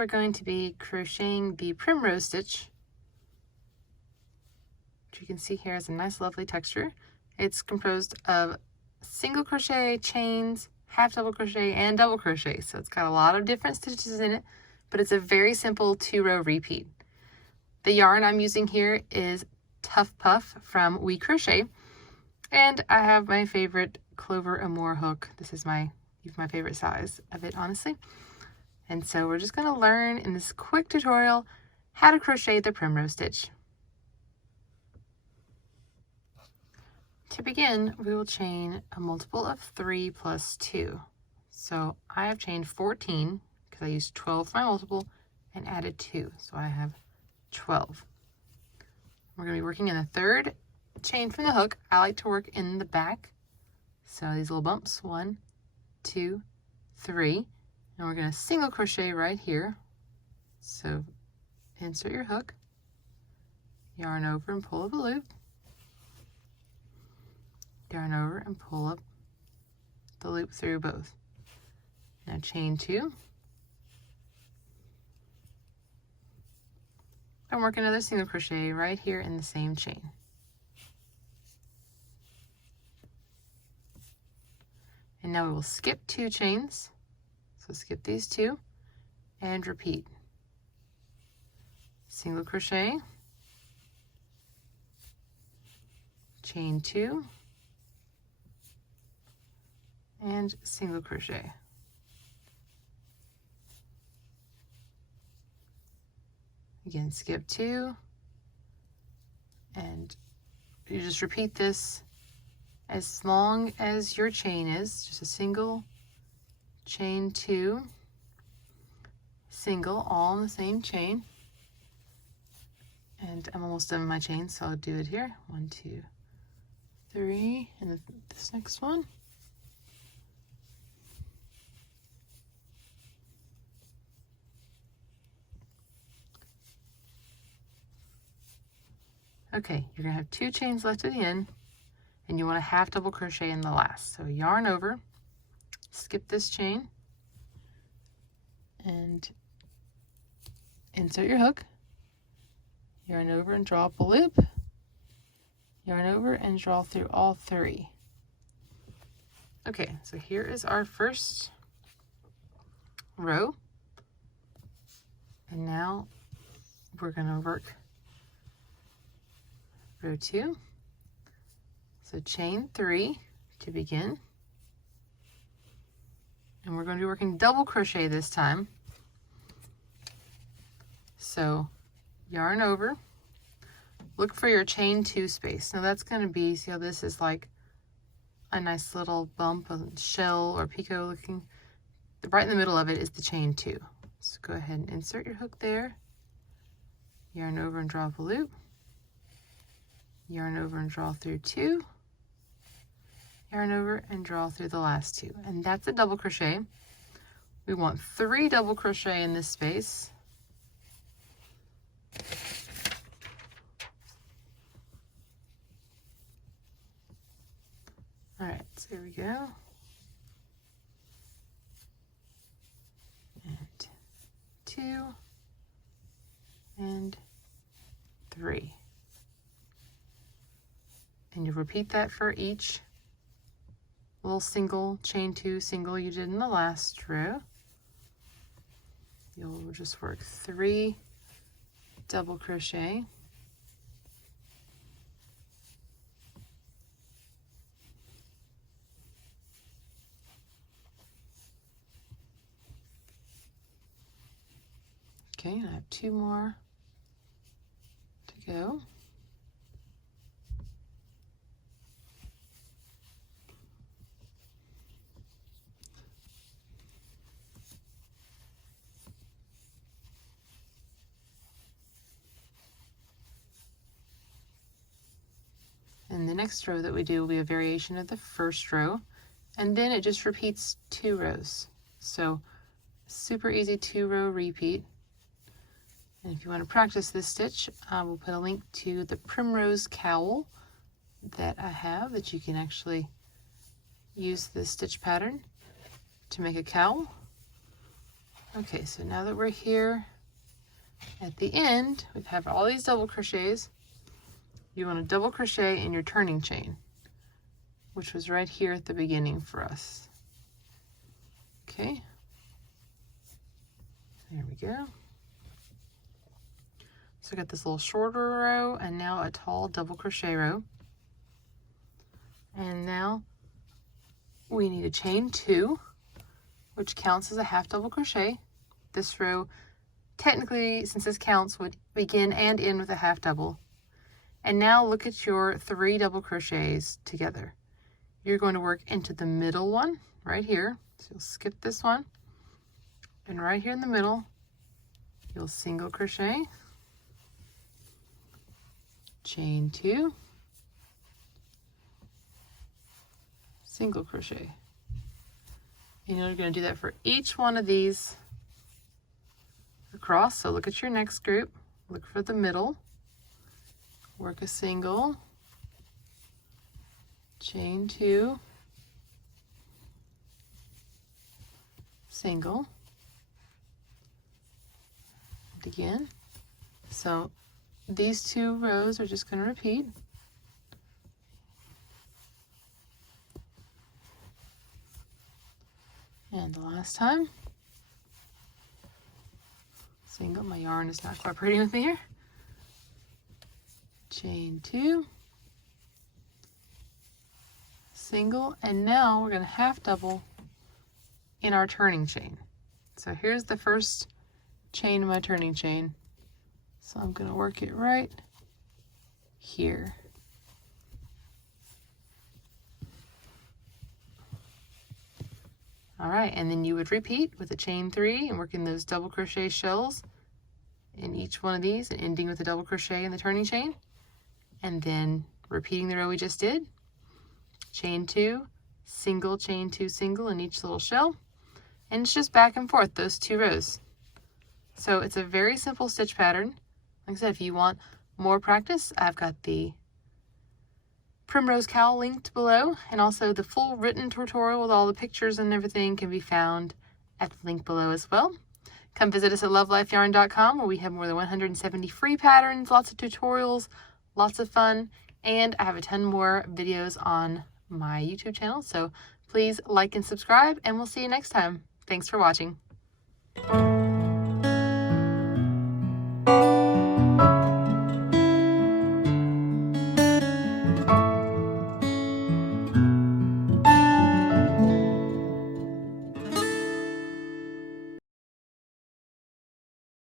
we're going to be crocheting the primrose stitch, which you can see here has a nice lovely texture. It's composed of single crochet, chains, half double crochet, and double crochet. So it's got a lot of different stitches in it, but it's a very simple 2-row repeat. The yarn I'm using here is Tough Puff from We Crochet, and I have my favorite Clover Amour hook. This is my favorite size of it, honestly. And so we're just going to learn in this quick tutorial how to crochet the primrose stitch. To begin, we will chain a multiple of 3 plus 2. So I have chained 14 because I used 12 for my multiple and added 2. So I have 12. We're going to be working in the third chain from the hook. I like to work in the back. So these little bumps, 1, 2, 3. And we're going to single crochet right here. So insert your hook, yarn over and pull up a loop, yarn over and pull up the loop through both. Now chain 2 and work another single crochet right here in the same chain. And now we will skip 2 chains. So skip these 2 and repeat. Single crochet, chain 2, and single crochet. Again, skip 2, and you just repeat this as long as your chain is, just a single, chain 2, single, all in the same chain. And I'm almost done with my chain, so I'll do it here. 1, 2, 3, and this next one. Okay, you're gonna have 2 chains left at the end, and you want to half double crochet in the last. So yarn over, skip this chain, and insert your hook, yarn over and draw up a loop, yarn over and draw through all 3. Okay, so here is our first row, and now we're going to work row 2. So chain 3 to begin, and we're going to be working double crochet this time. So yarn over, look for your chain 2 space. Now that's going to be, see how this is like a nice little bump, a shell or picot looking. Right in the middle of it is the chain 2. So go ahead and insert your hook there, yarn over and draw up a loop, yarn over and draw through 2, yarn over and draw through the last 2. And that's a double crochet. We want 3 double crochet in this space. All right, so here we go. And 2 and 3. And you repeat that for each little single, chain 2 single you did in the last row. You'll just work 3 double crochet. Okay, and I have 2 more to go. And the next row that we do will be a variation of the first row, and then it just repeats 2 rows. So super easy 2-row repeat. And if you want to practice this stitch, I will put a link to the Primrose cowl that I have, that you can actually use this stitch pattern to make a cowl. Okay, so now that we're here at the end, we have all these double crochets. You want to double crochet in your turning chain, which was right here at the beginning for us. Okay, there we go. So I got this little shorter row and now a tall double crochet row. And now we need to chain 2, which counts as a half double crochet. This row, technically, since this counts, would begin and end with a half double. And now look at your 3 double crochets together. You're going to work into the middle one right here. So you'll skip this one. And right here in the middle, you'll single crochet, chain 2, single crochet. And you're going to do that for each one of these across. So look at your next group, look for the middle, work a single, chain 2, single, and again. So these 2 rows are just going to repeat. And the last time, single. My yarn is not cooperating with me here. Chain 2, single, and now we're going to half double in our turning chain. So here's the first chain in my turning chain. So I'm going to work it right here. All right, and then you would repeat with a chain 3 and working those double crochet shells in each one of these and ending with a double crochet in the turning chain, and then repeating the row we just did. Chain 2, single, chain 2, single in each little shell, and it's just back and forth, those 2 rows. So it's a very simple stitch pattern. Like I said, if you want more practice, I've got the Primrose cowl linked below, and also the full written tutorial with all the pictures and everything can be found at the link below as well. Come visit us at love.life.yarn.com, where we have more than 170 free patterns, lots of tutorials, lots of fun, and I have a ton more videos on my YouTube channel. So please like and subscribe, and we'll see you next time. Thanks for watching.